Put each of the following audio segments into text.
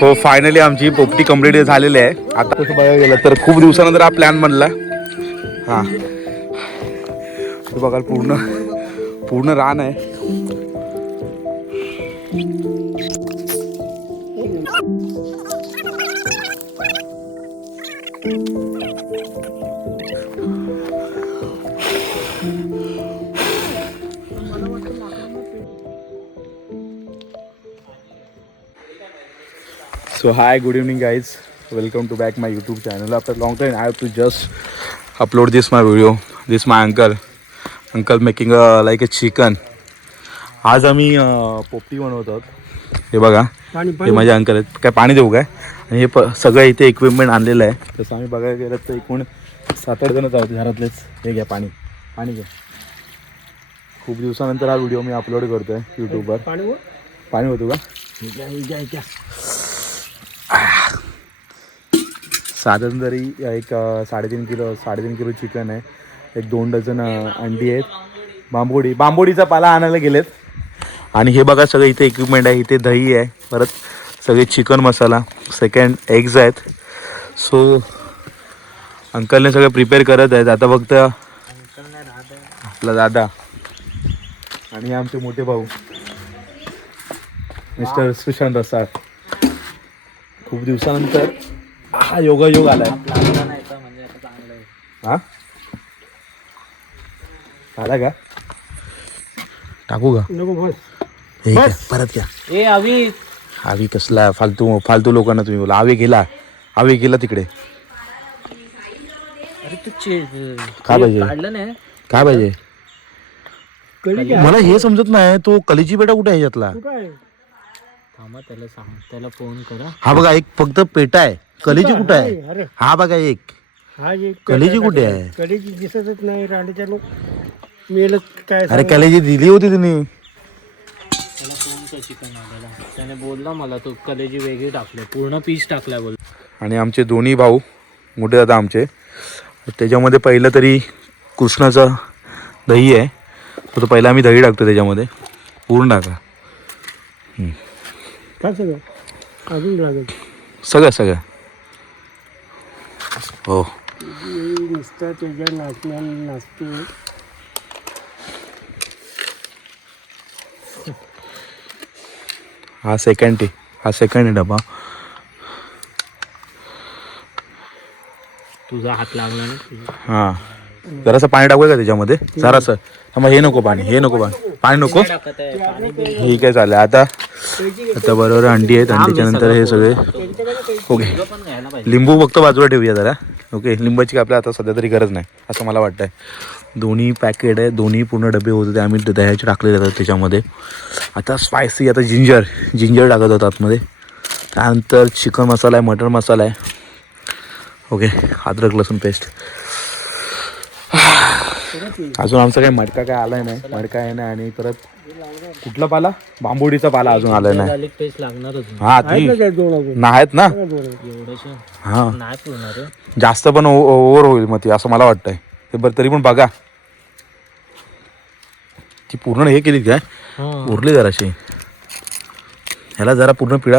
हो फायनली आमची पोपटी कंप्लीट झालेली आहे. आता कसं बघायला गेलं तर खूप दिवसानंतर हा प्लॅन बनला. हां बघाल पूर्ण पूर्ण रान आहे. So hi, good evening guys. Welcome to back my YouTube channel. After long time, I have to just upload this my video. This my uncle. Uncle making a like a chicken. आज आम्ही अं, पोपटी बनवत आहोत. हे बघा. हे माझे uncle आहेत. काय पाणी देऊ काय? आणि हे प सगळं इथे इक्विपमेंट आणलेलं आहे. तसं आम्ही बघायला गेलं तर एकूण सात आठ जणच आहोत घरातलेच. हे घ्या पाणी. पाणी घ्या. खूप दिवसानंतर हा व्हिडिओ मी अपलोड करतो आहे यूट्यूबवर पाणी होतो का? साधारण जरी एक साडेतीन किलो साडेतीन किलो चिकन आहे एक दोन डझन अंडी आहेत. बांबोडी बांबोडीचा पाला आणायला गेलेत. आणि हे बघा सगळं इथे इक्विपमेंट आहे इथे दही आहे परत सगळे चिकन मसाला सेकंड एग्ज आहेत. सो अंकलने सगळं प्रिपेअर करत आहेत. आता फक्त आपला दादा आणि आमचे मोठे भाऊ मिस्टर सुशांत रसाळ खूप दिवसानंतर हा योगायोग आलाय. हा? आला का? टाकू का? नको बस. हे घ्या, परत घ्या. ए अभि आवी कसला फालतू फालतू लोकांना तुम्ही बोला. आवे गेला. आवे गेला तिकडे. अरे तू चे काय पाहिजे? काढलं नाही? काय पाहिजे? मला हे समजत नाही. तो कलिची बेटा कुठे आहे यातला? तू काय थांबा त्याला सांग त्याला फोन करा. हा बघा एक फक्त पेटा आहे. कलिची कुठे आहे? अरे हा बघा एक. हा जे कलेजी कुठे आहे? कलेजी दिसतच नाही रांडेच्या लोक मेल काय अरे कलेजी दिली होती तिने. त्याला फोन कर चिकन आलेला त्याने बोलला मला तू कलेजी वेगळी टाकले पूर्ण पीस टाकलाय बोल आणि आमचे दोन्ही भाऊ मोठे दादा आमचे. त्याच्यामध्ये पहिलं तरी कृष्णाचं दही आहे. तर तो पहिला आम्ही दही टाकतो त्याच्यामध्ये. पूर्ण टाका. काय सगळं? अजून लागत सगळं सगळं. हो. नुसतं त्याच्या नाचण्या नाचते. हा सेकंड टी हा सेकंड आहे डबा. तुझा हात लागला ना? हां. जरासं पाणी टाकूया का त्याच्यामध्ये? जरासं. मग हे नको पाणी हे नको पाणी. पाणी नको? हे काय ठीक आहे चालेल. आता आता बरोबर अंडी आहेत अंडीच्या नंतर हे सगळे ओके. लिंबू फक्त बाजूला ठेवूया जरा. ओके लिंबाची आपल्या आता सध्या तरी गरज नाही असं मला वाटतं आहे दोन्ही पॅकेट आहे दोन्ही पूर्ण डबे होते ते आम्ही दह्याचे टाकलेले जातात त्याच्यामध्ये. आता स्पायसी आता जिंजर जिंजर टाकत होतं आतमध्ये. त्यानंतर चिकन मसाला आहे मटन मसाला आहे. ओके अद्रक लसूण पेस्ट अजून आमचा काही मडका काय आलाय नाही. मडका आहे नाही आणि परत कुठला पाला? बांबोडीचा पाला अजून आलाय नाही. हा ती नाहीत ना हां. नाही पुरणार रे. जास्त पण ओव्हर होईल मग ती असं मला वाटतंय. ते बरं तरी पण बघा. ती पूर्ण हे केली काय? हा. उरली जराशी. ह्याला जरा पूर्ण पिळा.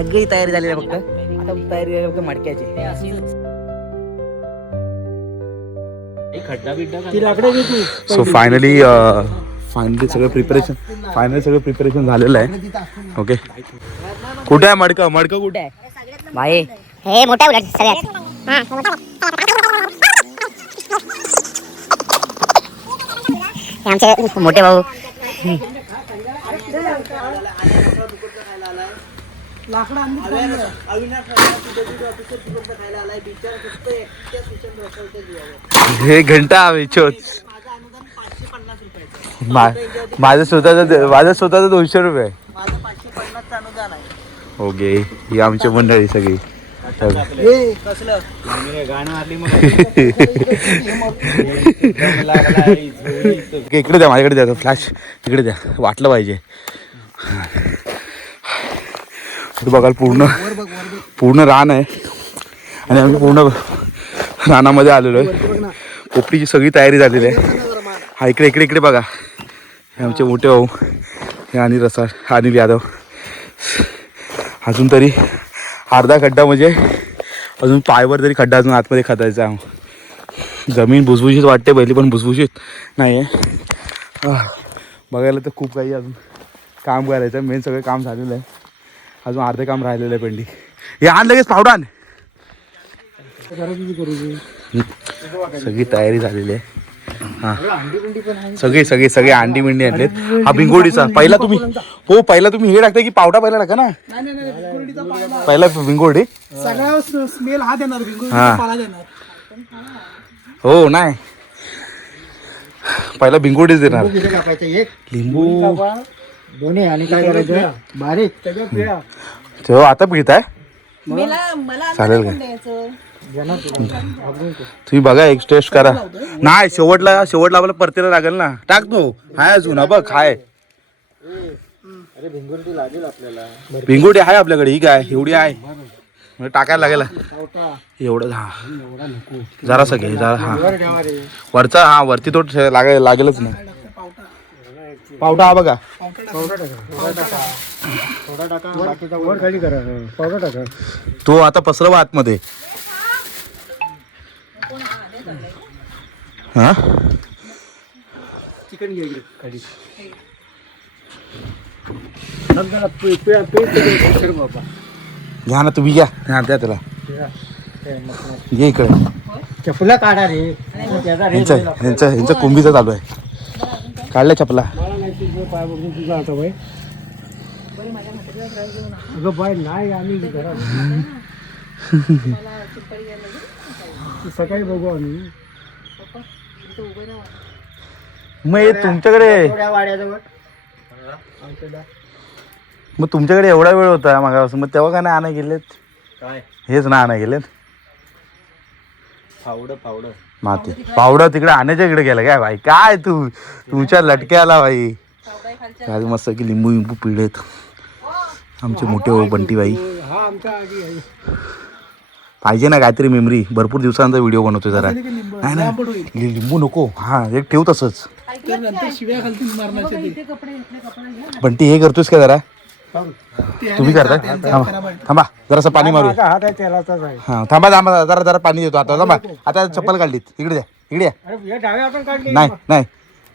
सगळी तयारी झाली आहे फक्त आता तयारी आहे फक्त मडक्याची सो फायनली फायनली सगळं प्रिपरेशन फायनली सगळं प्रिपरेशन झालेलं आहे ओके कुठे आहे मडकं मडकं कुठे आहे बाई हे मोठा उलट सगळ्यात हे आमचे मोठे भाऊ हे घंटा विचोत मा- माझं स्वतःचं माझं स्वतःचं दोनशे रुपये ओके ही आमची मंडळी सगळी. इकडे द्या माझ्याकडे द्या फ्लॅश इकडे द्या वाटलं पाहिजे. इथे बघाल पूर्ण पूर्ण रान आहे. आणि आम्ही पूर्ण रानामध्ये आलेलो आहे. पोपटीची सगळी तयारी झालेली आहे. हा इकडे इकडे इकडे बघा. हे आमचे मोठे भाऊ हे अनिल रसाळ अनिल यादव. अजून तरी अर्धा खड्डा म्हणजे अजून पायवर तरी खड्डा अजून आतमध्ये खदायचा आहे. जमीन भुसभुशीत वाटते पहिली पण भुसभुशीत नाही आहे बघायला तर खूप काही अजून काम करायचं आहे. मेन सगळं काम झालेलं आहे. अजून अर्धे काम राहिलेलं आहे पेंडिंग. हे आण लगेच पावडा आण. सगळी तयारी झालेली आहे. हा. सगळी सगळी सगळी अंडी बिंडी आणलेत. हा भिंगोडीचा पहिला तुम्ही हो पहिला तुम्ही हे टाकता की पावडा पहिला टाका ना. पहिला भिंगोडी स्मेल हा. देणार हा. हो नाही. पहिला भिंगोडीच देणार. लिंबू. दोन्ही आणि काय करायचं? बारीक. तेव्हा आता पिळताय चालेल का? तुम्ही. बघा एक टेस्ट करा. नाही शेवटला शेवटला आपल्याला परतीला लागेल ना. टाक तो. हाय अजून हा बघ हाय. भिंगोटी आहे आपल्याकडे ही काय? एवढी आहे. म्हणजे टाकायला लागेल. एवढं हा. जरासं घे जरा हा. वरचा हा वरती तो लागेलच ना पावटा हा बघा. तो आता पसरवा आतमध्ये. हा? चिकन घ्या ना तुम्ही घ्या. हा द्या त्याला. घे इकडे. चपला काढा रे. ह्यांचं कुंभीचं चालू आहे. काढल्या चपला पाय बघून तुझा आता बाई. अगं बाय नाही आम्ही घरात. सकाळी बघू आम्ही. मग हे तुमच्याकडे वाड्याजवळ. मग तुमच्याकडे एवढा वेळ होता मागापासून. मग तेव्हा का नाही आणा गेलेत? काय? हेच ना आणा गेलेत? फावडं फावडं. माती. पावडा तिकडे आणायच्या इकडे गेला काय भाई काय तू? तुमच्या लटक्याला भाई काय मस्त की लिंबू विंबू पिळेत आमचे मोठे हो बंटी बाई हा आमचा आधी आहे पाहिजे ना काहीतरी मेमरी भरपूर दिवसांचा व्हिडिओ बनवतोय जरा. नाही नाही. लि- लिंबू नको. हा एक ठेव तसंच. बंटी हे करतोयस का जरा? तुम्ही करताय? थांबा. थांबा. जरासं पाणी आहे हा थांबा थांबा. जरा जरा पाणी देतो. आता थांबा. आता चप्पल काढलीत. इकडे द्या. इकडे या. नाही नाही.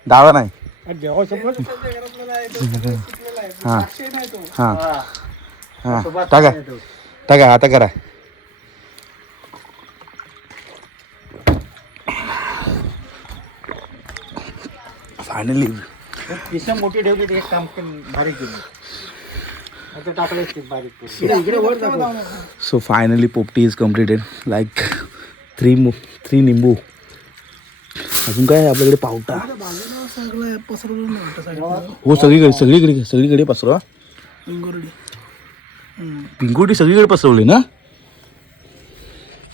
डावा नाही. देवा शपथ हा हा हा टाका टाका आता करा फायनली मोठी ठेवली ते एक काम कर, बारीक केली. आता टाकलेच ते बारीक इकडे वर टाकू. So finally popti is completed like three three निंबू अजून काय आपल्याकडे पावटा. हो सगळीकडे सगळीकडे सगळीकडे पसरवा पिंगोटी सगळीकडे पसरवली ना?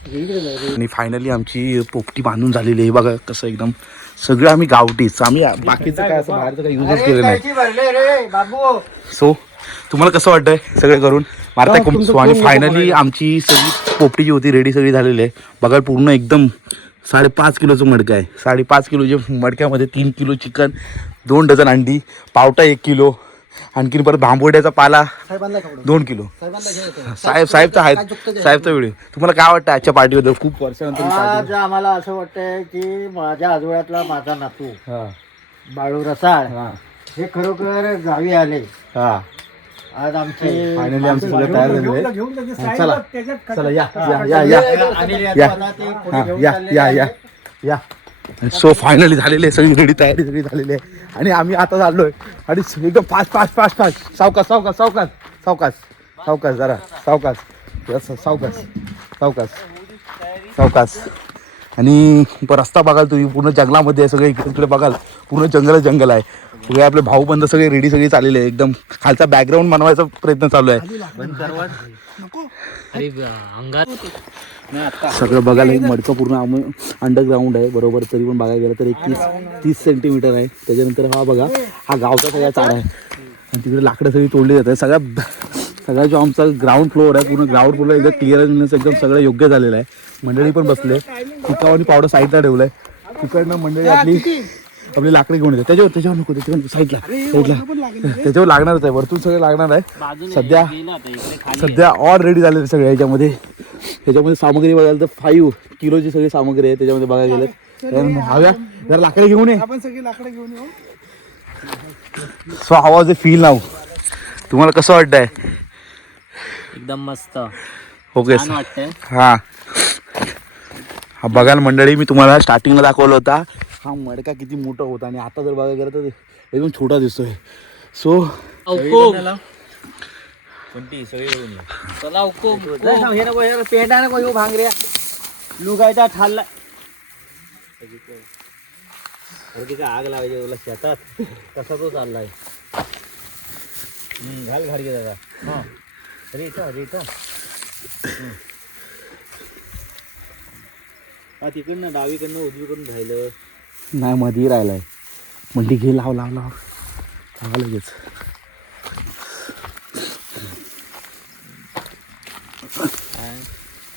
आणि फायनली आमची पोपटी बांधून झालेली आहे. बघा कसं एकदम सगळं आम्ही गावठीच आम्ही बाकीचं काय असं बाहेरचं काही युजच केलं नाही. किती भरले रे बाबू. सो तुम्हाला कसं वाटतंय सगळे करून? मारता कुम सो आणि फायनली आमची सगळी पोपटी जी होती रेडी सगळी झालेली आहे. बघा पूर्ण एकदम साडेपाच किलोचं मडकं आहे. साडेपाच किलोच्या मडक्यामध्ये तीन किलो चिकन दोन डझन अंडी पावटा एक किलो आणखीन परत भांबोड्याचा पाला दोन किलो. साहेब साहेब तर काय आहेत. चुकतं ते? साहेबचा व्हिडिओ तुम्हाला काय वाटतं आजच्या पार्टीबद्दल? खूप वर्षानंतर आम्हाला असं वाटतंय की माझ्या आजोळ्यातला माझा नातू हा. बाळू रसाळ हा. हे खरोखर गावी आले. हा. आज आमचे फायनली आमचं सगळं तयार झालेलं हा, चला चला या या या या. या अनिल या. या या सो फायनली झालेली आहे सगळी रेडी तयारी सगळी झालेली आहे. आणि आम्ही आता चाललोय. आणि एकदम फास्ट फास्ट फास्ट फास्ट सावकाश सावकाश सावकाश. सावकाश सावकाश जरा. सावकाश. यस, सावकाश. सावकाश. सावकाश. आणि रस्ता बघाल तुम्ही पूर्ण जंगलामध्ये आहे सगळे इकडे तिकडे बघाल. पूर्ण जंगल जंगल आहे. सगळे आपले भाऊ बंद सगळे रेडी सगळे चाललेले आहे एकदम खालचा बॅकग्राऊंड बनवायचा प्रयत्न चालू आहे. सगळं बघायला एक मडकं पूर्ण अंडरग्राऊंड आहे बरोबर. तरी पण बघायला गेलं तर एक तीस तीस सेंटीमीटर आहे. त्याच्यानंतर हा बघा हा गावचा सगळा चारा आहे. आणि तिकडे लाकडं सगळी तोडली जातात. सगळ्या सगळा जो आमचा ग्राउंड फ्लोअर आहे. पूर्ण ग्राउंड फ्लोअर एकदम क्लिअर एकदम सगळं योग्य झालेलं आहे. मंडळी पण बसले. आणि पावडर साईडला ठेवलंय. तिकडनं मंडळी आपली आपली लाकडे घेऊन येतात त्याच्यावर त्याच्यावर नको त्याच्यावर साईडला साईडला. त्याच्यावर लागणारच आहे वरतून सगळं लागणार आहे. सध्या सध्या ऑल रेडी झालेले सगळे याच्यामध्ये. त्याच्यामध्ये सामग्री बघायला तर फाईव्ह किलोची सगळी सामग्री आहे त्याच्यामध्ये बघायला गेलं तर. हव्या जरा लाकडे घेऊन ये. आपण सगळी लाकडं घेऊन येऊ. सो आवाज फील नाव तुम्हाला कसं वाटतंय? एकदम मस्त. ओके छान वाटतंय. हा. हा बघाल मंडळी मी तुम्हाला स्टार्टिंगला दाखवला होता. हा मडका किती मोठा होता आणि आता जर बघायला गेलं तर एकदम छोटा दिसतोय. सो हे नको भांगऱ्या. लुगायचा ठाल्ला आग लावायची तुला शेतात. कसा तो चाललाय? हम्म, घाल घाडगे दादा. हा. अरे इथं अरे इथं हम्म. हा तिकडनं डावीकडनं उजवीकडून राहिलं. नाही मध्ये राहिलाय. मंडी घे लाव लाव लाव. लावा लगेच.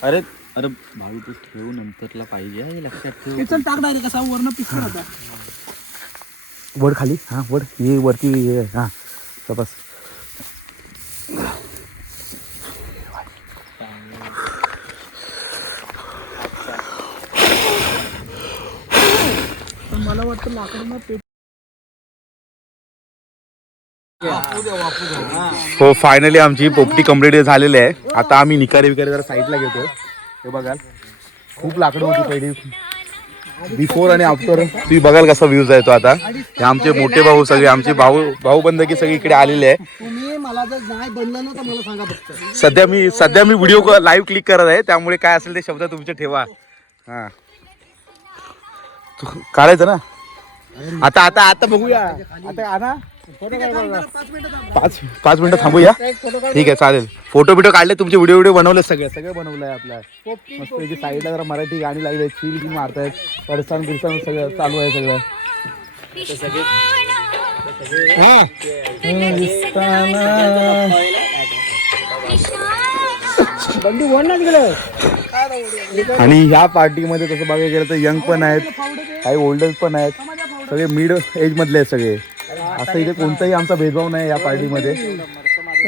अरे अरे भाऊ तू ठेवू नंतरला पाहिजे हे लक्षात ठेव. कसा वरण पिकून होता वर खाली. हा वर ये वरती ये हा. तपास मला वाटतं लाकडं पेट हो फायनली आमची पोपटी कंप्लीट झालेली आहे. आता आम्ही निकारे विकारे जरा साईडला घेतो हे बघाल. खूप लाकडं होती पहिली. बिफोर आणि आफ्टर तुम्ही बघाल कसा व्ह्यूज आहे तो आता. हे आमचे मोठे भाऊ सगळे आमचे भाऊ भाऊ बंधकी सगळे इकडे आलेले आहे. सध्या मी सध्या मी व्हिडिओ लाईव्ह क्लिक करत आहे. त्यामुळे काय असेल ते शब्द तुमचे ठेवा. हा. काढायचं ना? आता आता आता बघूया. आता आणा पाच पाच मिनिटं थांबूया. ठीक आहे चालेल. फोटो बिटो काढले तुमचे व्हिडिओ व्हिडिओ बनवले सगळे सगळे बनवलंय आपल्या. मस्त पैकी साईडला जरा मराठी गाणी लागले सील की मारतायत. पडसान बिरसान सगळं चालू आहे सगळं. हा. बोल आणि ह्या पार्टीमध्ये तसं बघायला गेलं तर यंग पण आहेत काही ओल्डर पण आहेत. सगळे मिड एज मधले आहेत सगळे. असं इथे कोणताही आमचा भेदभाव नाही या पार्टीमध्ये.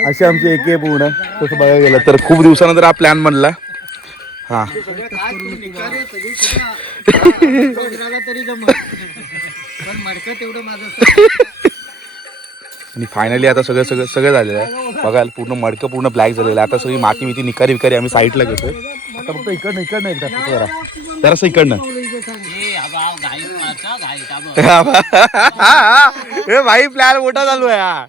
असे आमचे एक पूर्ण. तसं बघायला गेलं तर खूप दिवसानंतर हा प्लॅन बनला. हा. आणि फायनली आता सगळं सगळं सगळं झालेलं आहे. बघाल पूर्ण मडकं पूर्ण ब्लॅक झालेलं आहे. आता सगळी माती मिती निकारी विकारी आम्ही साईडला घेतोय. आता फक्त इकडनं इकडनं एकदा जरा. जरासं इकडनं. हे भाई प्लॅन मोठा चालू आहे हा.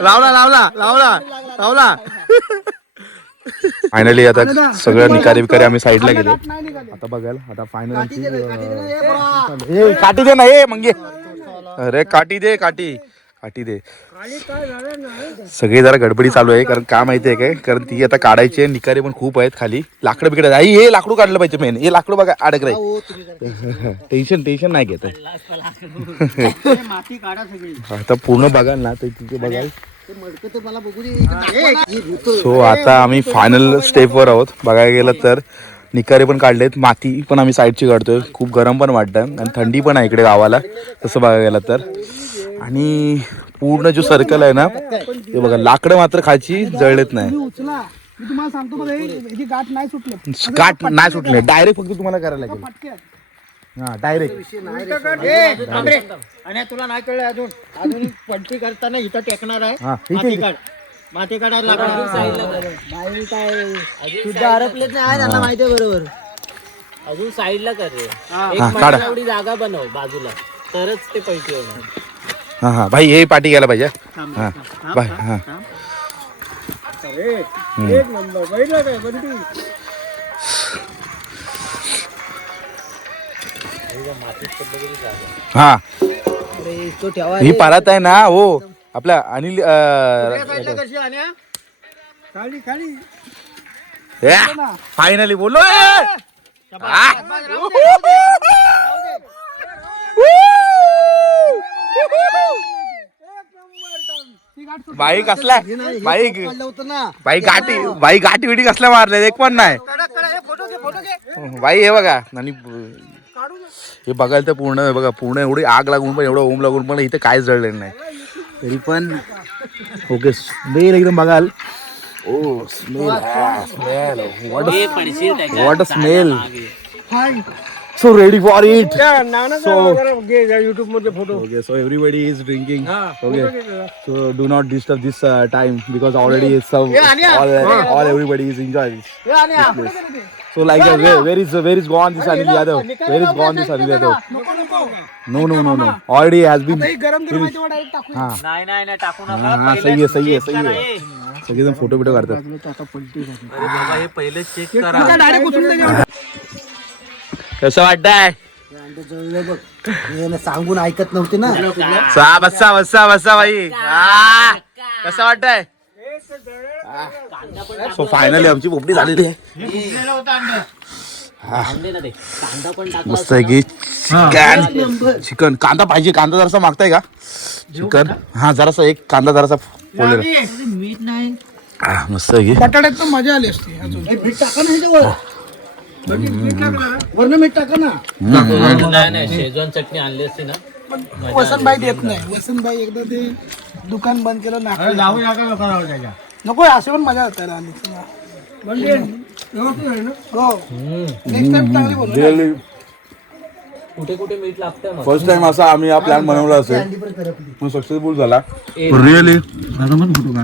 लावला लावला लावला लावला. फायनली आता सगळं निकारी विकारी आम्ही साईडला गेलो. आता बघाल आता फायनल काठी दे ना ए मंगे. अरे काठी दे काठी. काठी दे. सगळे जरा गडबडी चालू आहे कारण का माहिती आहे काय? कारण ती आता काढायची आहे निकारे पण खूप आहेत खाली. लाकडं बिकडं आई हे लाकडू काढलं पाहिजे मेन हे लाकडू बघा अडक रे. टेन्शन टेन्शन नाही घेत आता पूर्ण बघाल ना तर तिथे बघाल. सो आता आम्ही फायनल स्टेपवर आहोत. बघायला गेलं तर निकारे पण काढलेत माती पण आम्ही साईडची काढतोय. खूप गरम पण वाटतं आणि थंडी पण आहे इकडे गावाला. तसं बघायला गेलं तर. आणि पूर्ण जो सर्कल आहे ना ते बघा लाकडं मात्र खायची जळलेत नाही. उचला. मी तुम्हाला सांगतो बघा हे- गाठ नाही सुटले. काट नाही सुटले. डायरेक्ट फक्त तुम्हाला करायला लागेल. हा डायरेक्ट. आणि तुला नाही कळलं अजून. अजून पलटी करताना इथं टेकणार आहे. हा माती आहे काढायला लागणार माहिती आहे बरोबर. अजून साईडला कर हा, जागा बनव बाजूला. तरच ते पैकी होणार. हा हा. भाई हे पाठी घ्यायला पाहिजे. हा. बाय हा. अरे, एक नंबर बघितलं काय बंटी? हा. ही पारात आहे ना हो. आपल्या अनिल फायनली बोलो बाई कसला? बाई बाई गाठी बाई गाठी बिठी कसल्या मारल्या? एक पण नाही. बाई हे बघा. आणि हे बघायला तर पूर्ण हे बघा. पूर्ण एवढी आग लागून पण एवढं ओम लागून पण इथे काहीच जळलेलं नाही. तरी पण ओके स्मेल एकदम बघाल. Oh smell. स्मेल. वॉट पडशील त्याच्या a smell so ready for it So- युट्यूबमध्ये photo Okay, so everybody is drinking. Okay, so do not disturb this uh, time because already it's uh, all, all everybody is enjoying. this. So like uh, where, where is where is gone this Anil Yadav? Where is gone this Anil Yadav? No no no no. Already has been. हे हा नाही नाही नाही टाकू हा, नका हा सही आहे सही आहे सही आहे सगळेजण फोटो बिटो काढतात हे पहिले चेक करा कसं वाटतंय? सांगून ऐकत नव्हते ना सा बसा बसा बसा भाई हा, कसं वाटतंय? सो फायनली आमची पोपटी झालेली आहे. मस्त आहे की चिकन. चिकन. कांदा पाहिजे कांदा जरासा मागताय का? चिकन. हा जरासा एक कांदा जरासा फोडलेला. मीठ नाही. मस्त आहे की. बटाट्यात मजा आली असती. अजून मीठ टाका ना ह्याच्यावर वरनं मीठ टाका ना. नाही नाही शेजवान चटणी आणली असती ना. वसंतबाई देत नाही. वसंतबाई एकदा ते दुकान बंद केलं नाक त्याच्या असे पण मजा होता आली हो. नेक्स्ट टाइम चांगली बोलू रिअली कुठे कुठे मीठ लागतं मग? फर्स्ट टाइम असा आम्ही हा प्लॅन बनवला असेल. सक्सेसफुल झाला. रिअली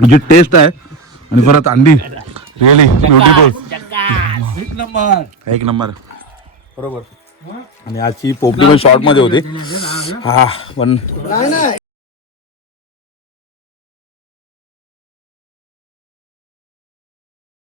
जी टेस्ट आहे. आणि परत अंडी. रिअली ब्युटिफुल एक नंबर. एक नंबर. बरोबर. आणि आजची पोपटी पण शॉर्टमध्ये होती. हा पण